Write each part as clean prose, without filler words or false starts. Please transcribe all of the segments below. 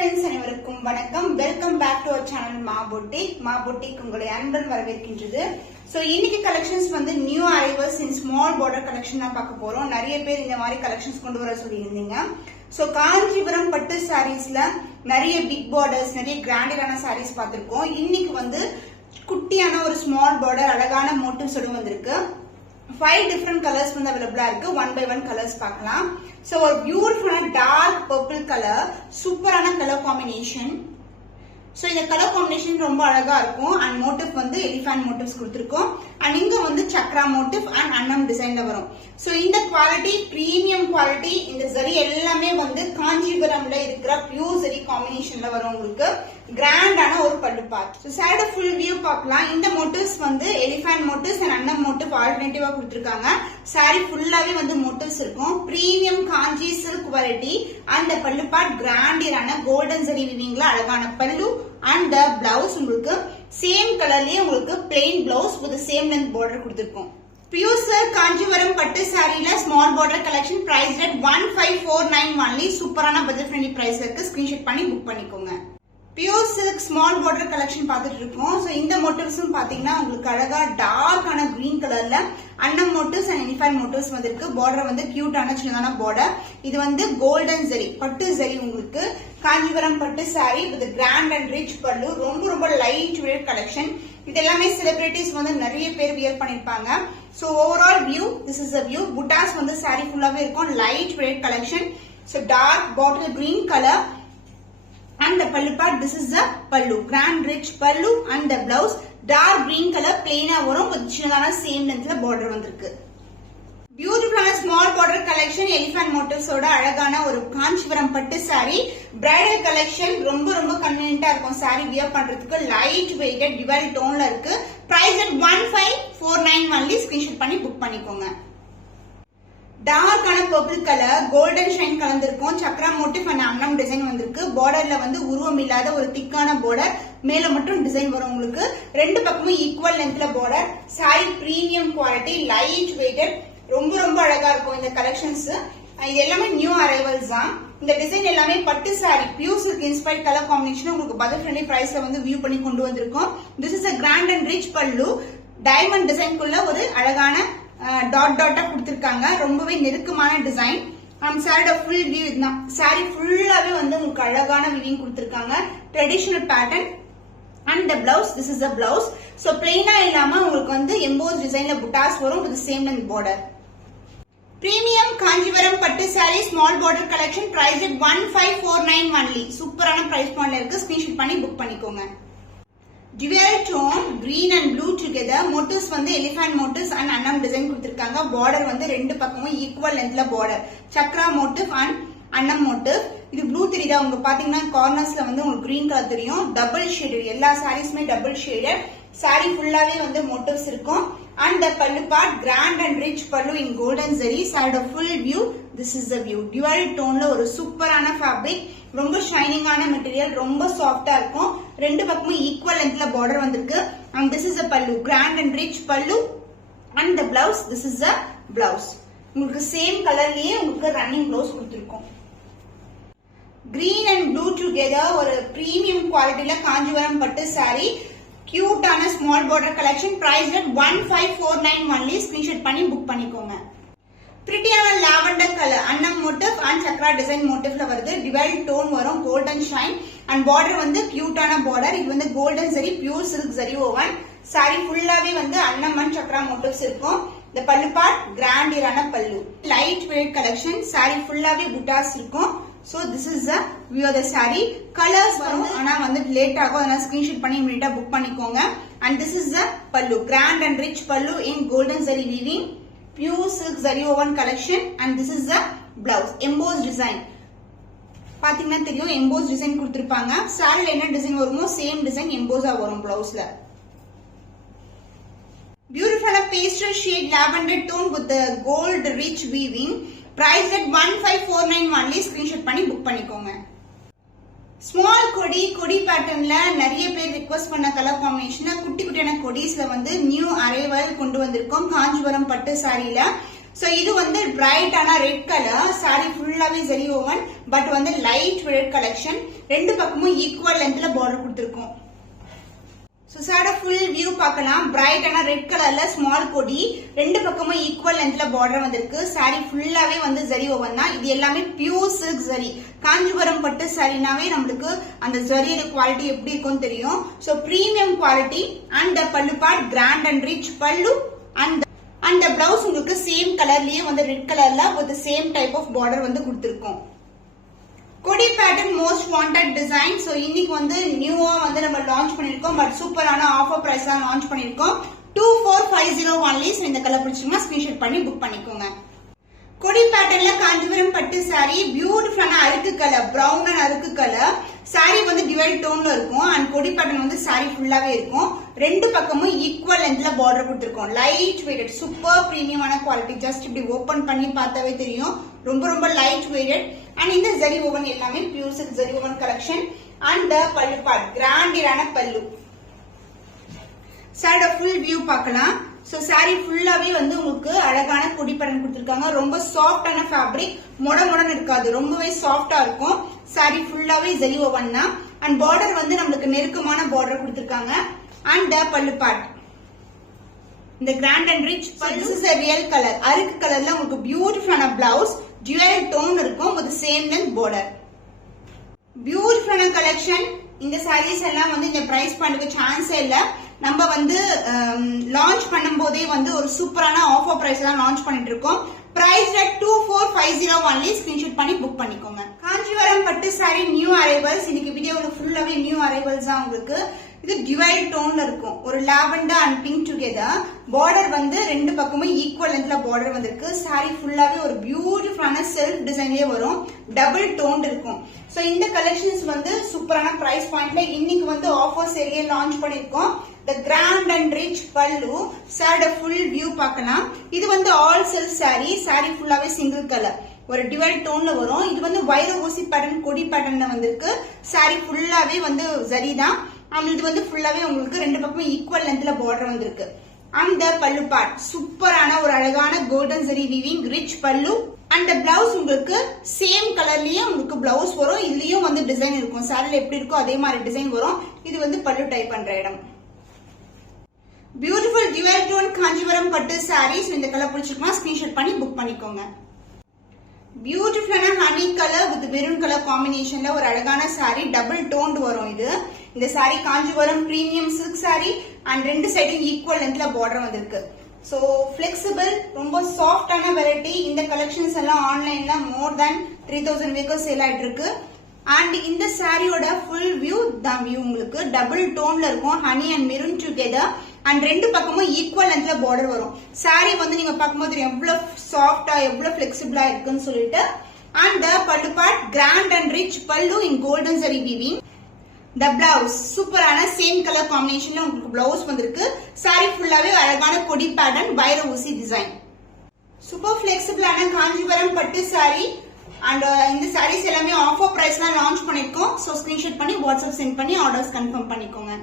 Friends அனைவருக்கும் வணக்கம். Welcome back to our channel Maa boutique உங்களை அன்புடன் வரவேற்கின்றது. சோ இன்னைக்கு கலெக்ஷன்ஸ் வந்து new arrivals in small border collection தான் பார்க்க போறோம். நிறைய பேர் இந்த மாதிரி கலெக்ஷன்ஸ் கொண்டு வர சொல்லியிருந்தீங்க. சோ காஞ்சிபுரம் பட்டு சாரீஸ்ல நிறைய பிக் பார்டர்ஸ், நிறைய கிராண்டடான சாரீஸ் பார்த்திருக்கோம். இன்னைக்கு வந்து குட்டியான ஒரு ஸ்மால் பார்டர் அழகான மோட்டிவ்ஸோட வந்திருக்கு. 5 different colors வந்து available இருக்கு. 1 by 1 colors பார்க்கலாம். So ஒரு பியூட்டிஃபுல்லான டார்க் பர்பிள் கலர், சூப்பரான கலர் காம்பினேஷன். சோ இந்த கலர் காம்பினேஷன் ரொம்ப அழகா இருக்கும். அண்ட் மோட்டிவ் வந்து எலிஃபண்ட் மோட்டிவ்ஸ் கொடுத்திருக்கோம். அண்ட் இங்க வந்து சக்ரா மோட்டிவ் அண்ட் அன்னம் டிசைன்ல வரும். சோ இந்த குவாலிட்டி பிரீமியம் குவாலிட்டி. இந்த ஜரி எல்லாமே வந்து காஞ்சிபுரம்ல இருக்கிற பியூர் ஜரி காம்பினேஷன்ல வரும். உங்களுக்கு கிராண்டான ஒரு pallu part. So side full view பார்க்கலாம். இந்த மோட்டிவ்ஸ் வந்து எலிஃபண்ட் மோட்டிவ்ஸ் அண்ட் அன்னம் மோட்டிவ் ஆல்டர்னேட்டிவா கொடுத்திருக்காங்க. சாரி ஃபுல்லாவே வந்து மோட்டிவ்ஸ் இருக்கும். Premium Kanchi silk variety. அந்த பல்லு பார்ட் கிராண்டியரான கோல்டன் ஜரி வீவிங்ல அழகான பல்லு. அண்ட் பிளவுஸ் உங்களுக்கு சேம் கலர்லயே உங்களுக்கு plain blouse with same length border கொடுத்திருக்கோம். பியூர் சில்க் காஞ்சிபுரம் பட்டு சாரில small border collection price rate 1549 only. சூப்பரான பட்ஜெட் ஃப்ரெண்ட்லி பிரைஸ்ல இருக்கு. ஸ்கிரீன்ஷாட் பண்ணி புக் பண்ணிக்கோங்க. Pure silk small border collection பார்த்துட்டு இருக்கோம். சோ இந்த மோட்டிவ்ஸும் பாத்தீங்கன்னா உங்களுக்கு அழகா டார்க்கான கிரீன் கலர்ல அன்னம் மோட்டிவ்ஸ் அண்ட் எலிஃபண்ட் மோட்டிவ்ஸ் வந்திருக்கு. பார்டர் வந்து கியூட்டான சின்னதான பார்டர். இது வந்து கோல்டன் ஜரி பட்டு ஜரி. உங்களுக்கு காஞ்சிபுரம் பட்டு sari with grand and rich pallu. ரொம்ப ரொம்ப லைட் வெயிட் கலெக்ஷன். இது எல்லாமே செலிபிரிட்டிஸ் வந்து நிறைய பேர் வியர் பண்ணிருப்பாங்க. So overall view this is a view. புட்டாஸ் வந்து சாரி ஃபுல்லாவே இருக்கும். Light weight collection. So dark bottle green colour. And the pallu part, this is the pallu, grand rich pallu. And the blouse dark green color plain varum with chinana same length la border vandirukku. Beautiful small border collection elephant motifs oda alagana oru Kanchipuram pattu saree. Bridal collection romba convenient ah irukum. Saree wear pandradhukku light weighted dual tone la irukku. Price at 1549 only. Screenshot panni book pannikonga. டார்க்கான purple colour golden shine கலந்திருக்கும். Chakra motif and அன்னம் design வந்திருக்கு. பார்டர்ல வந்து உருவம் இல்லாத ஒரு திக்கான பார்டர். மேல மட்டும் டிசைன் வரும். உங்களுக்கு ரெண்டு பக்கமும் ஈக்குவல் லென்த்ல பார்டர். Sari premium quality light weighted. ரொம்ப அழகா இருக்கும் இந்த கலெக்ஷன்ஸ். இது எல்லாமே நியூ அரைவல்ஸ் தான். இந்த டிசைன் எல்லாமே பட்டு sari pure silk inspired colour combination உங்களுக்கு பட்ஜெட் ஃப்ரெண்ட்லி பிரைஸ்ல வந்து வியூ பண்ணி கொண்டு வந்திருக்கோம். This is a grand and rich pallu. Diamond டிசைன்குள்ள ஒரு அழகான டாட்டா கொடுத்திருக்காங்க. ரொம்பவே நெருக்கமான டிசைன். சாரியோட ஃபுல் வியூ இதுதான். சாரி ஃபுல்லாவே வந்து உங்களுக்கு அழகான விவிங் கொடுத்திருக்காங்க. Traditional pattern. And the blouse this is a blouse. So பிளெயினா இல்லாம உங்களுக்கு வந்து எம்போஸ் டிசைன்ல புட்டாஸ் வரும் with same length border. Premium Kanchipuram பட்டு sari small border collection price at 1549 only. சூப்பரான பிரைஸ் பாயிண்ட்ல இருக்கு. ஸ்கிரீன்ஷாட் பண்ணி புக் பண்ணிக்கோங்க. Dual tone green and blue together. motifs வந்து elephant motifs and அன்னம் டிசைன் கொடுத்திருக்காங்க. border வந்து ரெண்டு பக்கமும் ஈக்குவல் லென்த்ல border. சக்ரா motif and அன்னம் motif. இது ப்ளூ தெரியுதா? உங்க பாத்தீங்கன்னா கார்னர்ஸ்ல வந்து உங்களுக்கு கிரீன் கலர் தெரியும். Double shaded. எல்லா சாரீஸ்மே டபுள் ஷேடட். சாரி ஃபுல்லாவே வந்து motifs இருக்கும். And the pallu part grand and rich pallu in golden zari. Side of full view. This is the view. Dual tone ல ஒரு சூப்பரான ஃபேப்ரிக். ரொம்ப ஷைனிங்கான மெட்டீரியல். ரொம்ப சாஃப்டா இருக்கும். ரெண்டு பக்கமும் ஈக்குவல் லென்த்ல பார்டர் வந்திருக்கு. And this is a pallu. Grand and rich pallu. And the blouse. This is a blouse. உங்களுக்கு சேம் கலர்லயே உங்களுக்கு ரன்னிங் blouse கொடுத்திருக்கோம். Green and blue together ஒரு பிரீமியம் குவாலிட்டில காஞ்சிபுரம் பட்டு சாரி. கியூட்டான small border collection price at 1549 only. Screenshot பண்ணி book பண்ணிக்கோங்க. பிரிட்டியான லாவெண்டர் கலர் அன்னம் மோட்டிவ் அண்ட் சக்ரா டிசைன் மோட்டிவ்ல வருது. டிவைல் டோன் வரும். கோல்டன் ஷைன் அண்ட் பார்டர் வந்து கியூட்டான பார்டர். இது வந்து golden zari pure silk zari woven. Sari ஃபுல்லாவே வந்து அன்னம் அண்ட் சக்ரா மோட்டிவ்ஸ் இருக்கும். இந்த பல்லு பார்ட் கிராண்டியரான பல்லு. Light weight collection. சாரி ஃபுல்லாவே புட்டாஸ் இருக்கும். So this is the view of the saree. Colors வரும். ஆனா வந்து லேட் ஆகும். அதனால ஸ்கிரீன்ஷாட் பண்ணி இமிடியேட்டா புக் பண்ணிக்கோங்க. And this is the pallu. Grand and rich pallu in golden zari weaving. Pure silk zari woven collection. And this is the blouse. Embossed design. பாத்தீங்கன்னா தெரியும் embossed design கொடுத்திருப்பாங்க. சாரில என்ன டிசைன் வருமோ same design எம்போஸா வரும் பிளவுஸ்ல. Beautiful pastel shade lavender tone with the gold rich weaving. Price at 1549 only. Screenshot பண்ணி book பண்ணிக்கோங்க. Small கொடி பேட்டர்ன்ல நிறைய பேர் ரிக்வெஸ்ட் பண்ண கலர் காம்பினேஷன் குட்டியான கொடிஸ்ல வந்து நியூ அரைவல் கொண்டு வந்திருக்கோம். காஞ்சிபுரம் பட்டு சாரியில சோ இது வந்து பிரைட்டான ரெட் கலர், சாரி ஃபுல்லாவே ஜரி ஓவன், பட் வந்து லைட் வெயிட் கலெக்ஷன். ரெண்டு பக்கமும் ஈக்குவல் லென்த்ல பார்டர் கொடுத்திருக்கோம். சோ சாரோட ஃபுல் வியூ பார்க்கலாம். பிரைட்டான ரெட் கலர்ல ஸ்மால் கொடி, ரெண்டு பக்கமும் ஈக்குவல் லென்த்ல பார்டர் வந்திருக்கு. சாரி ஃபுல்லாவே வந்து ஜரி ஓவன் தான். இது எல்லாமே பியூர் சில்க் ஜரி. காஞ்சிபுரம் பட்டு சாரினாவே நம்மளுக்கு அந்த ஜரியோட குவாலிட்டி எப்படி இருக்கும்னு தெரியும். So premium quality. And the pallu part grand and rich pallu. And the blouse உங்களுக்கு சேம் கலர்லயே வந்து ரெட் கலர்ல with same type of border வந்து கொடுத்திருக்கோம். கொடி pattern most wanted design. So இன்னைக்கு வந்து நியூவா வந்து நம்ம லான்ச் பண்ணிருக்கோம். பட் சூப்பரான ஆஃபர் பிரைஸ் தான் லான்ச் பண்ணிருக்கோம். 2450 only. இந்த கலர் பிடிச்சிருந்தா ஸ்கிரீன்ஷாட் பண்ணி புக் பண்ணிக்கோங்க. கொடி பேட்டர்ன்ல காஞ்சிபுரம் பட்டு சாரி, பியூட்டிஃபுல்லான அருக்கு கலர், பிரவுன் அண்ட் அருக்கு கலர். சாரி வந்து டிவைட் டோன்ல இருக்கும். அண்ட் கொடி பேட்டர்ன் வந்து சாரி ஃபுல்லாவே இருக்கும். ரெண்டு பக்கமும் ஈக்குவல் லென்த்ல பார்டர் கொடுத்திருக்கோம். லைட் வெயிட்டட், சூப்பர் பிரீமியமான குவாலிட்டி. ஜஸ்ட் இப்படி ஓபன் பண்ணி பார்த்தாவே தெரியும். ரொம்ப ரொம்ப லைட் வெயிட்டட். அண்ட் இந்த ஜரி ஓவன் எல்லாமே pure silk zari woven collection. And pallu part கிராண்டியரான பல்லு. சாரோட ஃபுல் வியூ பார்க்கலாம். சோ சாரி ஃபுல்லாவே வந்து உங்களுக்கு அழகான கொடி பேட்டர்ன் கொடுத்திருக்காங்க. ரொம்ப சாஃப்டான ஃபேப்ரிக், மொடன்னு இருக்காது, ரொம்பவே சாஃப்டா இருக்கும். சாரி ஃபுல்லாவே ஜரி ஓவன் தான். அண்ட் பார்டர் வந்து நம்மளுக்கு நெருக்கமான பார்டர் கொடுத்திருக்காங்க. அண்ட் பல்லு பார்ட் இந்த கிராண்ட் அண்ட் ரிச் பல்லு. This is a real color. அருக்கு கலர்ல உங்களுக்கு பியூட்டிஃபுல்லான பிளவுஸ், dual tone இருக்கும் with same length border. பியூட்டிஃபுல்லான கலெக்ஷன். இந்த சாரீஸ் எல்லாம் வந்து இந்த பிரைஸ் பாயிண்ட்க்கு சான்ஸே இல்ல. நம்ம வந்து லான்ச் பண்ணும்போதே வந்து ஒரு சூப்பரான ஆஃபர் பிரைஸ் தான் லான்ச் பண்ணிட்டு இருக்கோம். Price 2450 only. ஸ்கிரீன்ஷாட் பண்ணி புக் பண்ணிக்கோங்க. காஞ்சிபுரம் பட்டு சாரி நியூ அரைவல்ஸ். இன்னைக்கு வீடியோல ஃபுல்லாவே நியூ அரைவல்ஸ் தான் உங்களுக்கு. இது டிவைட் டோன்ல இருக்கும். ஒரு lavender and pink together. Border வந்து ரெண்டு பக்கமும் ஈக்குவல் லென்த்ல பார்டர் வந்திருக்கு. சாரி ஃபுல்லாவே ஒரு பியூட்டிஃபுல்லான செல்ஃப் டிசைன்லயே வரும். டபுள் டோன் இருக்கும். சோ இந்த கலெக்ஷன்ஸ் வந்து சூப்பரான பிரைஸ் பாயிண்ட்ல இன்னைக்கு வந்து ஆஃபர் சேல்ல லான்ச் பண்ணிருக்கோம். தி கிராண்ட் அண்ட் ரிச் பல்லு. சாரோட ஃபுல் வியூ பார்க்கலாம். இது வந்து ஆல் செல்ஃப் சாரி. சாரி ஃபுல்லாவே சிங்கிள் கலர், ஒரு டிவைட் டோன்ல வரும். இது வந்து வைர ஊசி பேட்டர்ன், கொடி பேட்டர்ன்ல வந்திருக்கு. சாரி ஃபுல்லாவே வந்து ஜரி தான். இது வந்து ஃபுல்லாவே உங்களுக்கு ரெண்டு பக்கமும் ஈக்குவல் லென்த்ல பார்டர் வந்திருக்கு. அந்த பல்லு பார்ட் சூப்பரான ஒரு அழகான கோல்டன் ஜரி வீவிங் ரிச் பல்லு. அந்த பிளவுஸ் உங்களுக்கு சேம் கலர்லயே உங்களுக்கு பிளவுஸ் வரும். இதுலயும் வந்து டிசைன் இருக்கும். சாரில எப்படி இருக்கோ அதே மாதிரி டிசைன் வரும். இது வந்து பல்லு டைப் பண்ற இடம். பியூட்டிஃபுல் டிவைட் டோன் காஞ்சிபுரம் பட்டு சாரீஸ். இந்த கலர் பிடிச்சிருக்குன்னா ஸ்கிரீன்ஷாட் பண்ணி புக் பண்ணிக்கோங்க. பியூட்டிஃபுல்லான honey colour with maroon colour காம்பினேஷன்ல ஒரு அழகான சாரி, டபுள் டோன்ட் வரும் இது. இந்த sari Kanchipuram premium silk sari. And ரெண்டு சைடும் ஈக்குவல் லென்த்ல பார்டர் வந்திருக்கு. சோ பிளெக்சிபிள், ரொம்ப சாஃப்டான வெரைட்டி. இந்த கலெக்ஷன்ஸ் எல்லாம் ஆன்லைன்ல மோர் தேன் 3000 வேக்கர்ஸ் சேல் ஆயிட்டு இருக்கு. அண்ட் இந்த சாரியோட ஃபுல் வியூ தான் வியூ உங்களுக்கு டபுள் டோன்ல இருக்கும். Honey and maroon together. And ரெண்டு பக்கமும் ஈக்குவல் லென்த்ல பார்டர் வரும். சாரி வந்து நீங்க பார்க்கும்போது எவ்வளவு சாஃப்டா எவ்வளவு பிளெக்சிபிளா இருக்குன்னு சொல்லிட்டு. And pallu part grand and rich pallu in golden zari வீவிங். த பிளவுஸ் சூப்பரான சேம் கலர் காம்பினேஷன்ல உங்களுக்கு பிளவுஸ் வந்திருக்கு. சாரி ஃபுல்லாவே அழகான கொடி பேட்டர்ன், வைர ஊசி டிசைன். சூப்பர் பிளெக்சிபிளான காஞ்சிபுரம் பட்டு சாரி. அண்ட் இந்த சாரீஸ் எல்லாமே ஆஃபர் பிரைஸ் தான் லான்ச் பண்ணிருக்கோம். சோ ஸ்கிரீன்ஷாட் பண்ணி வாட்ஸ்அப் சென்ட் பண்ணி ஆர்டர்ஸ் கன்ஃபார்ம் பண்ணிக்கோங்க.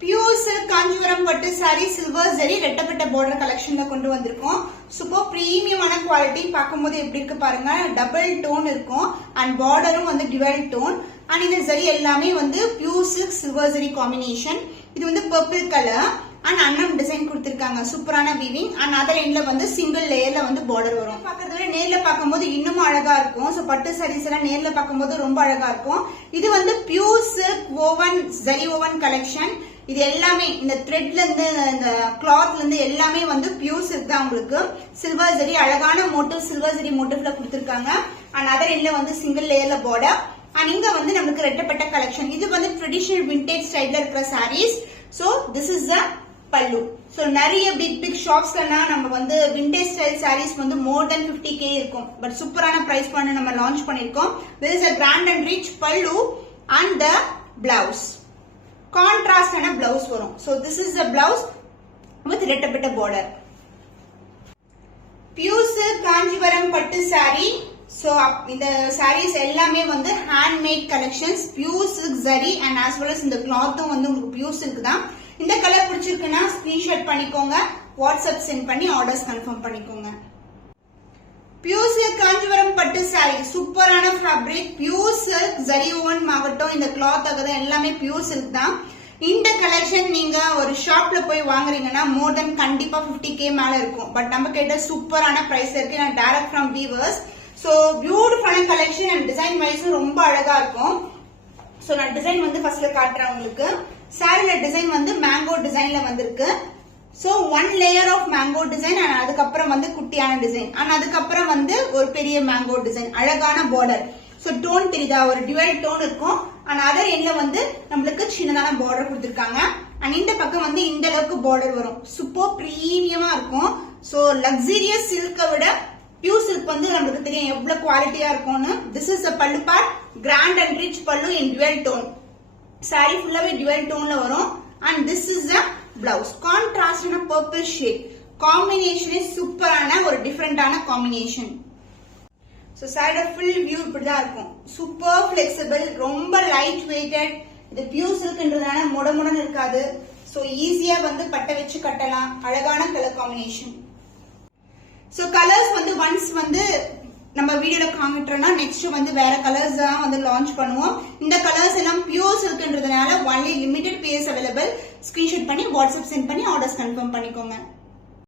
பியூர் சில்க் காஞ்சிபுரம் பட்டு சாரி சில்வர் ஜரி ரெட்டப்பட்ட பார்டர் கலெக்ஷன்ல கொண்டு வந்திருக்கோம். சூப்பர் பிரீமியமான குவாலிட்டி. பார்க்கும்போது எப்படி இருக்கு பாருங்க, டபுள் டோன் இருக்கும். அண்ட் பார்டரும் வந்து டிவைட் டோன். அண்ட் இந்த ஜரி எல்லாமே வந்து pure silk silver zari combination. இது வந்து பர்பிள் கலர் அண்ட் அன்னம் டிசைன் கொடுத்திருக்காங்க. சூப்பரான வீவிங். அண்ட் அதர் எண்ட்ல வந்து சிங்கிள் லேயர்ல வந்து பார்டர் வரும். பார்க்கறதுல நேர்ல பார்க்கும்போது இன்னும் அழகா இருக்கும். சோ பட்டு சாரீஸ் எல்லாம் நேர்ல பார்க்கும்போது ரொம்ப அழகா இருக்கும். இது வந்து pure silk woven zari woven collection. இது எல்லாமே இந்த த்ரெட்ல இருந்து இந்த கிளாத்ல இருந்து எல்லாமே வந்து பியூர் சில்க் தான். உங்களுக்கு சில்வர் ஜரி அழகான மோட்டிவ், சில்வர் ஜரி மோட்டிவ்ல கொடுத்திருக்காங்க. அண்ட் அதர் எண்ட்ல வந்து சிங்கிள் லேயர்ல பார்டர். அண்ட் இங்க வந்து நமக்கு ரெட்டப்பட்ட கலெக்ஷன். இது வந்து ட்ரெடிஷனல் விண்டேஜ் ஸ்டைல்ல இருக்கிற saris. So this is the pallu. So நிறைய பிக் ஷாப்ஸ்ல நம்ம வந்து விண்டேஜ் ஸ்டைல் சாரீஸ் வந்து மோர் தென் 50K இருக்கும். பட் சூப்பரான பிரைஸ் பாயிண்ட் நம்ம லான்ச் பண்ணிருக்கோம். This is a grand and rich பல்லு and the blouse. கான்ட்ராஸ்ட் ஆன பிளவுஸ் வரும். So this is the blouse with ரெட்டப்பட்ட border. Pure silk Kanchipuram பட்டு சாரி. சோ இந்த சாரீஸ் எல்லாமே வந்து handmade collections. Pure silk zari and as well as இந்த கிளாத்தும் வந்து உங்களுக்கு பியூர் சில்க் தான். இந்த கலர் பிடிச்சிருக்குன்னா ஸ்கிரீன்ஷாட் பண்ணிக்கோங்க. வாட்ஸ்அப் சென்ட் பண்ணி ஆர்டர்ஸ் கன்ஃபார்ம் பண்ணிக்கோங்க. பியூர் சில்க் காஞ்சிபுரம் பட்டு சாரி, சூப்பரான fabric, pure silk zari own ஆகட்டும், இந்த கிளாத் ஆகட்டும் எல்லாமே பியூர் சில்க் தான். இந்த கலெக்ஷன் நீங்க ஒரு ஷாப்ல போய் வாங்குறீங்கன்னா மோர் தென் கண்டிப்பா 50K மேல இருக்கும். பட் நம்ம கிட்ட சூப்பரான பிரைஸ் இருக்கு, நான் டைரக்ட் ஃப்ரம் வீவர்ஸ். சோ பியூட்டிஃபுல்லான கலெக்ஷன் அண்ட் டிசைன் வைஸும் ரொம்ப அழகா இருக்கும். சோ நான் டிசைன் வந்து ஃபர்ஸ்ட்ல காட்டுறேன் உங்களுக்கு. சாரில டிசைன் வந்து மேங்கோ டிசைன்ல வந்திருக்கு. So 1 layer of mango design and அதுக்கப்புறம் வந்து குட்டியான டிசைன் அண்ட் அதுக்கப்புறம் வந்து ஒரு பெரிய மேங்கோ டிசைன், அழகான பார்டர். சோ டோன் தெரியுதா, ஒரு டுவல் டோன் இருக்கும். அண்ட் அதர் எண்ட்ல வந்து நம்மளுக்கு சின்னதான பார்டர் கொடுத்திருக்காங்க. அண்ட் இந்த பக்கம் வந்து இந்த அளவுக்கு பார்டர் வரும். சூப்பர் பிரீமியமா இருக்கும். சோ லக்ஸூரியஸ் சில்கை விட பியூர் சில்க் வந்து நம்மளுக்கு தெரியும் எவ்வளவு குவாலிட்டியா இருக்கும்னு. This is a pallu part, grand and rich pallu in dual tone. Sari ஃபுல்லாவே டுவல் டோன்ல வரும். And this is a blouse, கான்ட்ராஸ்டான பர்பிள் ஷேட். காம்பினேஷனே சூப்பரான ஒரு டிஃபரெண்டான காம்பினேஷன். சோ சாரியோட ஃபுல் வியூ இப்படிதான் இருக்கும். சூப்பர் பிளெக்சிபிள், ரொம்ப லைட் வெயிட்டட். இது பியூர் சில்க்ன்றதுனால முடமுடன் இருக்காது. சோ ஈஸியா வந்து பட்டை வச்சு கட்டலாம். அழகான கலர் காம்பினேஷன். சோ கலர்ஸ் வந்து ஒன்ஸ் வந்து நம்ம வீடியோல காமிட்டோம்னா நெக்ஸ்ட் வந்து வேற கலர்ஸ் தான் வந்து லான்ச் பண்ணுவோம். இந்த கலர்ஸ் எல்லாம் பியூர் சில்க்ன்றதுனால only limited piece available. Screenshot பண்ணி வாட்ஸ்அப் சென்ட் பண்ணி ஆர்டர்ஸ் கன்ஃபார்ம் பண்ணிக்கோங்க.